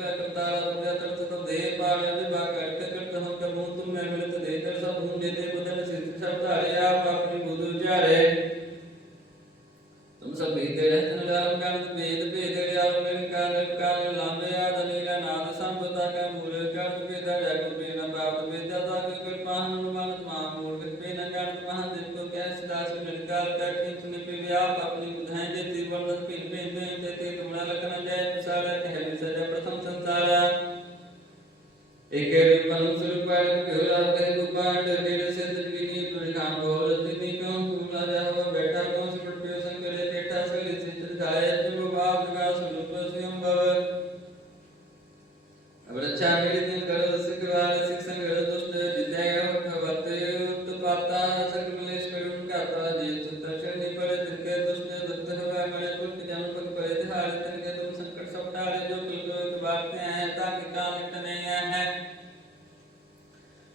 ਕਰਤਾਰਾ ਪੁਜਾ ਤਰਤ ਤਬ ਦੇ ਪਾਲੇ مہانور بھگت مہانور گت پہ نہ جانت مہان دل کو کیا سداس کو لڑکا کر کے تم نے پہ بیا اپنی بدھائیں دے تیر بردن پہ پہ پہ پہ تے تمہارا لکھنا جائے سارا کہہ بھی سجا پرثم سنسارا ایک ایڈی پنم سلو پائے تو کہہ رہا کہہ تو پائے تو دیرے سے دل کی نہیں تو نے کام کو رہا تھی نہیں کیوں تو بلا جا ہوا بیٹا کون سے پڑھ پیو سن کرے تیٹا سکلی سیتر دھائے جب وہ باپ دکا سنو پہ سیوں بابر اب رچھا میرے دن کرو سکھ والے سکھ